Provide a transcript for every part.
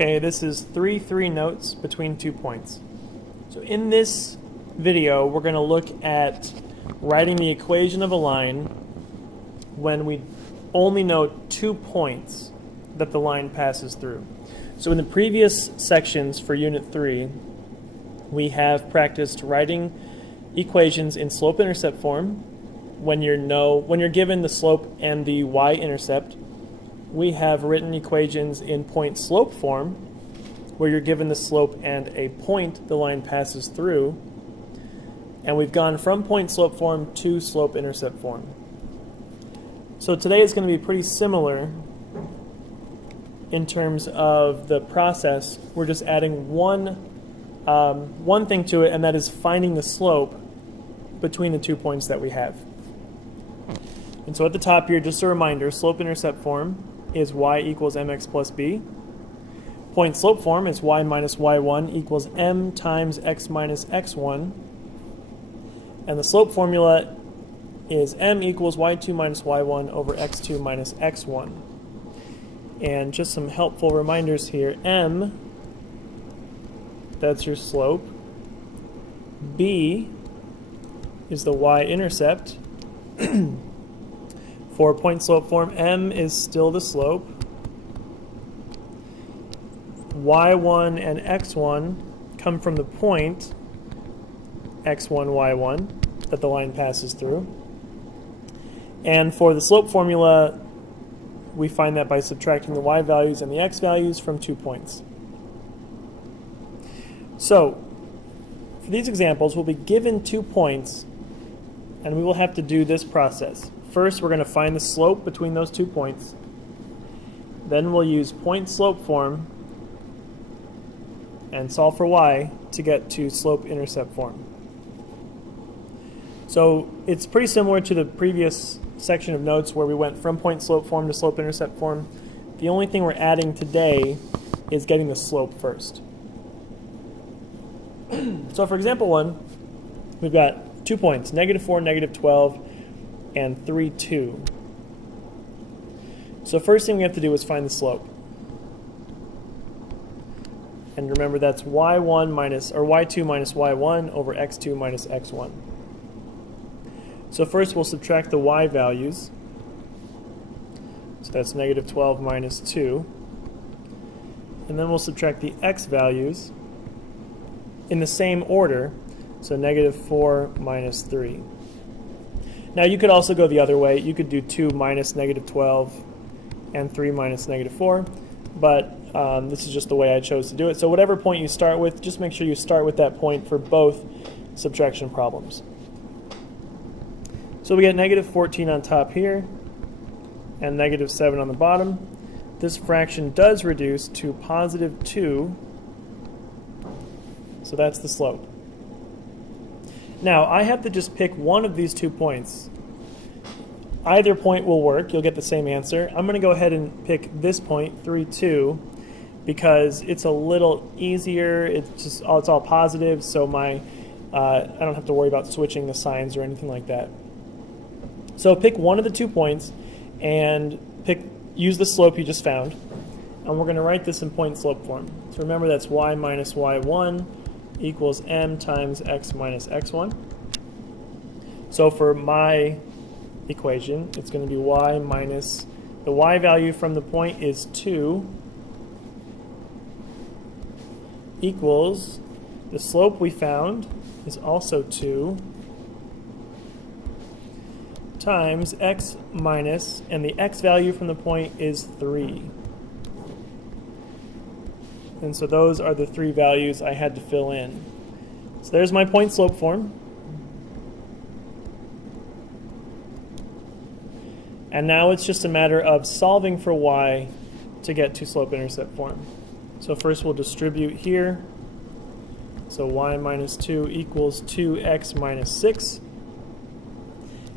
Okay, this is 3 notes between 2 points. So in this video, we're going to look at writing the equation of a line when we only know 2 points that the line passes through. So in the previous sections for Unit 3, we have practiced writing equations in slope-intercept form when you're given the slope and the y-intercept. We have written equations in point-slope form, where you're given the slope and a point the line passes through. And we've gone from point-slope form to slope-intercept form. So today is going to be pretty similar in terms of the process. We're just adding one thing to it, and that is finding the slope between the 2 points that we have. And so at the top here, just a reminder, slope-intercept form is y equals mx plus b. Point-slope form is y minus y1 equals m times x minus x1. And the slope formula is m equals y2 minus y1 over x2 minus x1. And just some helpful reminders here. M, that's your slope. B is the y-intercept. For point-slope form, m is still the slope. y1 and x1 come from the point x1, y1 that the line passes through. And for the slope formula, we find that by subtracting the y values and the x values from 2 points. So, for these examples, we'll be given 2 points, and we will have to do this process. First, we're going to find the slope between those 2 points. Then we'll use point-slope form and solve for y to get to slope-intercept form. So it's pretty similar to the previous section of notes where we went from point-slope form to slope-intercept form. The only thing we're adding today is getting the slope first. So for example 1, we've got 2 points, -4, -12, and 3, 2. So first thing we have to do is find the slope. And remember, that's y1 minus, or y2 minus y1 over x2 minus x1. So first we'll subtract the y values. So that's -12 minus 2. And then we'll subtract the x values in the same order. So -4 minus 3. Now you could also go the other way. You could do 2 minus -12 and 3 minus -4. But this is just the way I chose to do it. So whatever point you start with, just make sure you start with that point for both subtraction problems. So we get -14 on top here and -7 on the bottom. This fraction does reduce to +2. So that's the slope. Now I have to just pick one of these 2 points. Either point will work. You'll get the same answer. I'm going to go ahead and pick this point, 3, 2, because it's a little easier. It's all positive, so I don't have to worry about switching the signs or anything like that. So pick one of the 2 points and use the slope you just found, and we're going to write this in point-slope form. So remember, that's y minus y1 equals m times x minus x1. So for my equation, it's going to be y minus, the y value from the point is 2, equals, the slope we found is also 2, times x minus, and the x value from the point is 3. And so those are the 3 values I had to fill in. So there's my point-slope form. And now it's just a matter of solving for y to get to slope-intercept form. So first we'll distribute here. So y minus 2 equals 2x minus 6.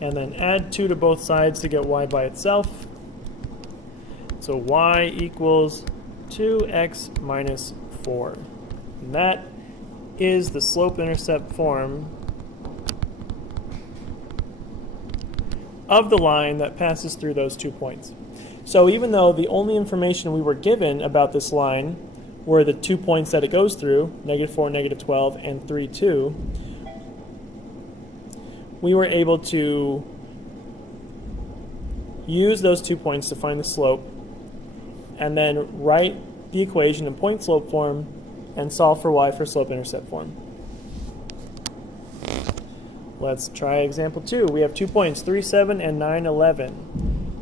And then add 2 to both sides to get y by itself. So y equals 2x minus 4. And that is the slope-intercept form of the line that passes through those 2 points. So even though the only information we were given about this line were the 2 points that it goes through, -4, -12, and 3, 2, we were able to use those 2 points to find the slope and then write the equation in point-slope form and solve for y for slope-intercept form. Let's try example 2. We have 2 points, 3, 7, and 9, 11.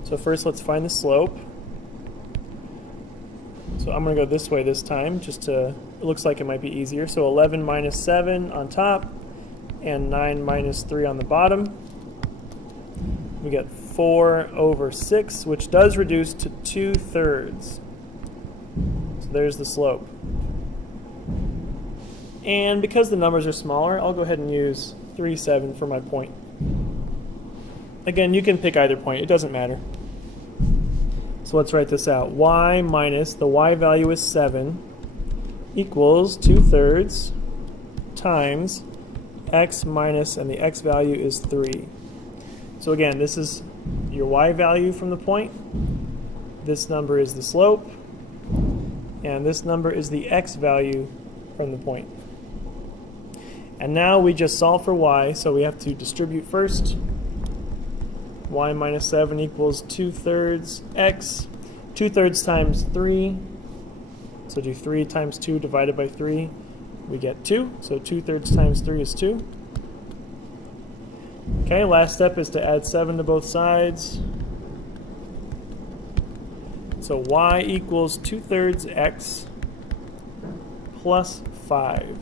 So first let's find the slope. So I'm going to go this way this time, just to, it looks like it might be easier. So 11 minus 7 on top, and 9 minus 3 on the bottom. We get 4 over 6, which does reduce to 2/3. So there's the slope. And because the numbers are smaller, I'll go ahead and use 3, 7 for my point. Again, you can pick either point, it doesn't matter. So let's write this out. Y minus, the y value is 7, equals 2/3 times x minus, and the x value is 3. So again, this is your y value from the point. This number is the slope. And this number is the x value from the point. And now we just solve for y, so we have to distribute first. Y minus 7 equals 2/3 x. 2/3 times 3. So do 3 times 2 divided by 3. We get 2. So 2/3 times 3 is 2. Okay, last step is to add 7 to both sides. So y equals 2/3 x plus 5.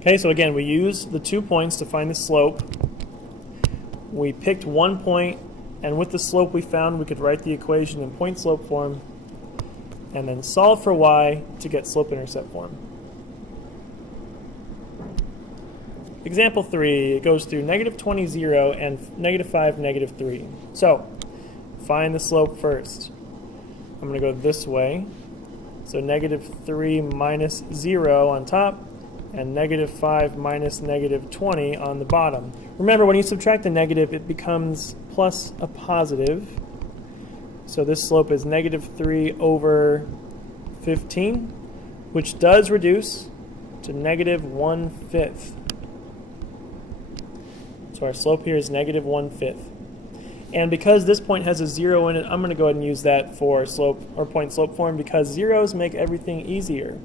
Okay, so again, we use the 2 points to find the slope. We picked 1 point, and with the slope we found, we could write the equation in point-slope form, and then solve for y to get slope-intercept form. Example 3, it goes through -20, 0, and -5, -3. So, find the slope first. I'm going to go this way. So -3 minus 0 on top, and -5 minus -20 on the bottom. Remember, when you subtract a negative, it becomes plus a positive. So this slope is -3 over 15, which does reduce to -1/5. So our slope here is -1/5. And because this point has a 0 in it, I'm going to go ahead and use that for slope or point-slope form, because zeros make everything easier.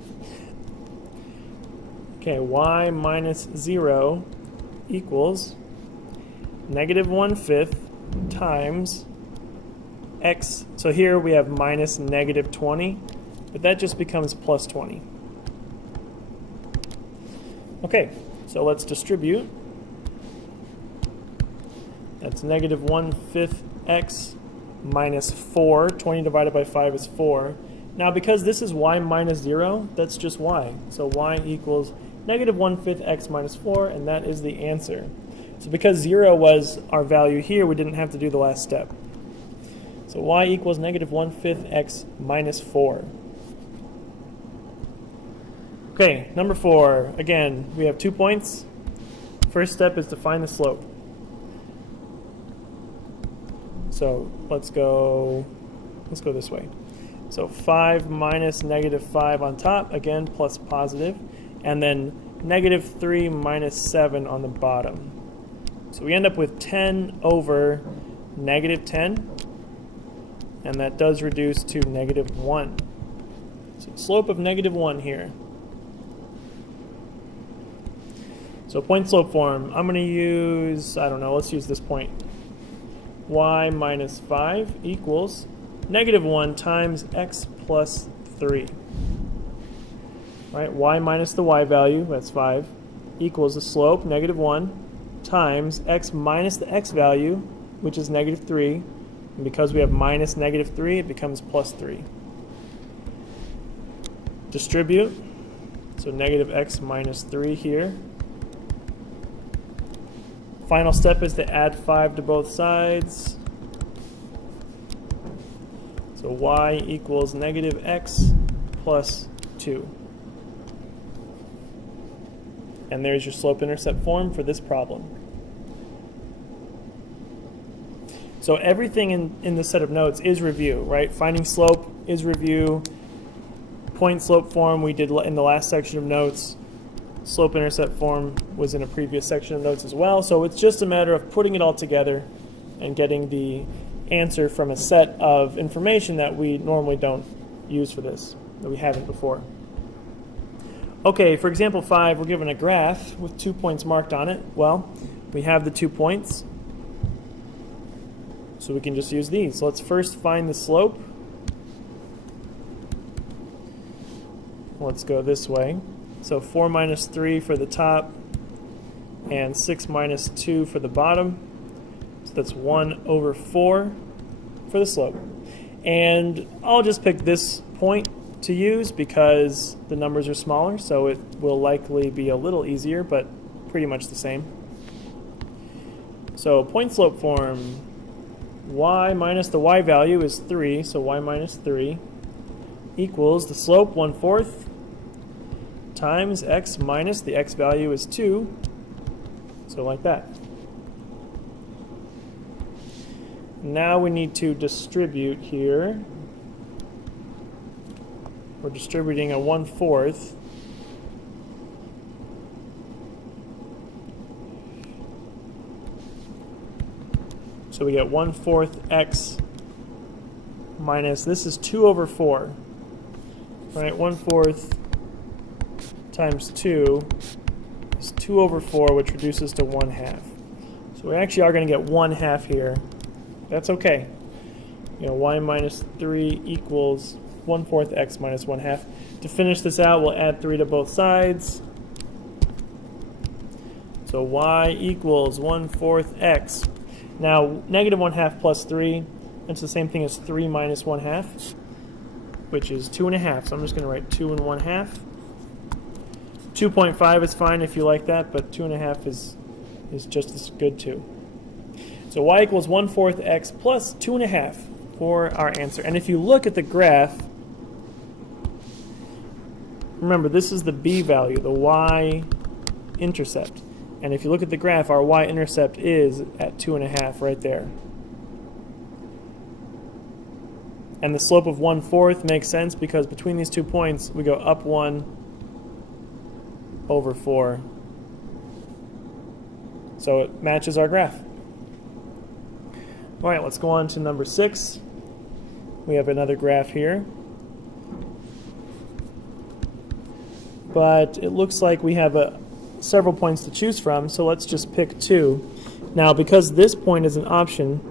Okay, y minus 0 equals -1/5 times x. So here we have minus -20, but that just becomes plus 20. Okay, so let's distribute. That's -1/5 x minus 4. 20 divided by 5 is 4. Now because this is y minus 0, that's just y. So y equals -1/5 x minus 4, and that is the answer. So because 0 was our value here, we didn't have to do the last step. So y equals -1/5 x minus 4. Okay, number 4. Again, we have 2 points. First step is to find the slope. So let's go this way. So 5 minus -5 on top, again plus positive, and then -3 minus 7 on the bottom. So we end up with 10 over -10, and that does reduce to -1. So slope of -1 here. So point slope form, I'm going to use, I don't know, let's use this point. Y minus 5 equals -1 times x plus 3. Right, y minus the y value, that's 5, equals the slope, -1, times x minus the x value, which is -3. And because we have minus -3, it becomes plus 3. Distribute, so -x minus 3 here. Final step is to add 5 to both sides. So y equals -x plus 2. And there's your slope-intercept form for this problem. So everything in this set of notes is review, right? Finding slope is review. Point slope form we did in the last section of notes. Slope-intercept form was in a previous section of notes as well. So it's just a matter of putting it all together and getting the answer from a set of information that we normally don't use for this, that we haven't before. Okay, for example 5, we're given a graph with 2 points marked on it. Well, we have the 2 points, so we can just use these. So let's first find the slope. Let's go this way. So 4 minus 3 for the top, and 6 minus 2 for the bottom. So that's 1 over 4 for the slope. And I'll just pick this point to use because the numbers are smaller, so it will likely be a little easier, but pretty much the same. So point slope form, y minus the y value is 3, so y minus 3 equals the slope 1/4 times x minus the x value is 2, so like that. Now we need to distribute here. We're distributing a 1/4. So we get 1/4 x minus, this is 2 over 4. Right, 1/4 times 2 is 2 over 4, which reduces to 1/2. So we actually are going to get 1/2 here. That's okay. You know, y minus 3 equals 1/4 x minus 1/2. To finish this out, we'll add 3 to both sides. So y equals 1/4 x. Now, negative 1/2 plus 3, that's the same thing as 3 minus 1/2, which is 2.5. So I'm just going to write 2 and 1/2. 2.5 is fine if you like that, but 2.5 is just as good too. So y equals 1/4 x plus 2.5 for our answer. And if you look at the graph, remember this is the b value, the y-intercept. And if you look at the graph, our y-intercept is at 2.5 right there. And the slope of 1/4 makes sense because between these 2 points, we go up 1 over 4. So it matches our graph. All right, let's go on to number 6. We have another graph here. But it looks like we have several points to choose from, so let's just pick 2. Now, because this point is an option,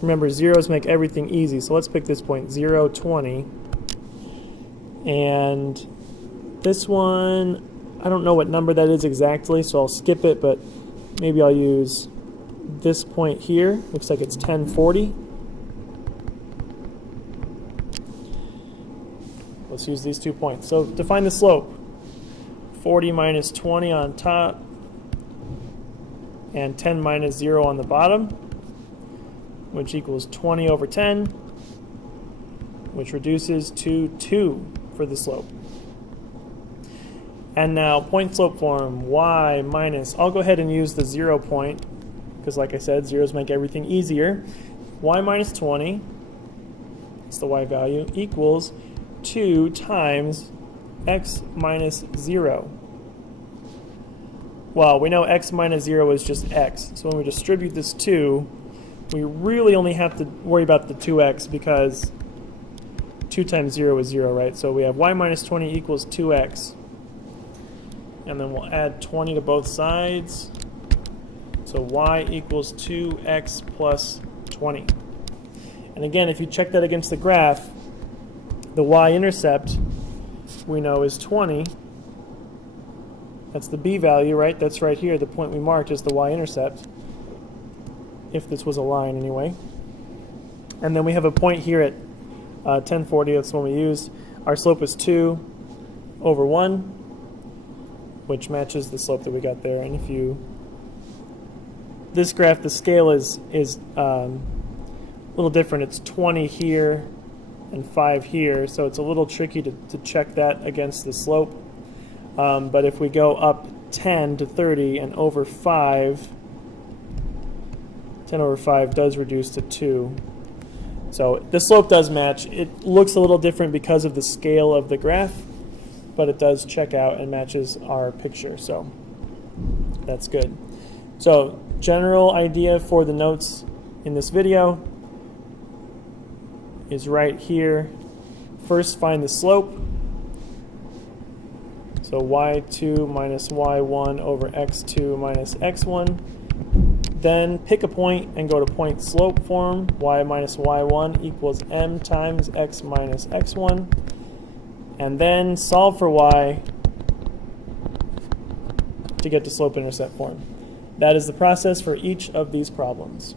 remember zeros make everything easy, so let's pick this point, 0, 20. And this one, I don't know what number that is exactly, so I'll skip it, but maybe I'll use this point here. Looks like it's 1040. Let's use these 2 points. So to find the slope, 40 minus 20 on top, and 10 minus 0 on the bottom, which equals 20 over 10, which reduces to 2 for the slope. And now point slope form, y minus, I'll go ahead and use the 0 point, because like I said, zeros make everything easier. Y minus 20, that's the y value, equals 2 times x minus 0. Well, we know x minus 0 is just x, so when we distribute this 2, we really only have to worry about the 2x because 2 times 0 is 0, right? So we have y minus 20 equals 2x. And then we'll add 20 to both sides. So y equals 2x plus 20. And again, if you check that against the graph, the y-intercept we know is 20. That's the b value, right? That's right here. The point we marked is the y-intercept, if this was a line anyway. And then we have a point here at 1040. That's the one we used. Our slope is 2 over 1, which matches the slope that we got there. And if you, this graph, the scale is a little different. It's 20 here and 5 here, so it's a little tricky to check that against the slope. But if we go up 10 to 30 and over 5, 10 over 5 does reduce to 2. So the slope does match. It looks a little different because of the scale of the graph, but it does check out and matches our picture, so that's good. So general idea for the notes in this video is right here. First, find the slope. So y2 minus y1 over x2 minus x1. Then pick a point and go to point slope form. Y minus y1 equals m times x minus x1. And then solve for y to get to slope intercept form. That is the process for each of these problems.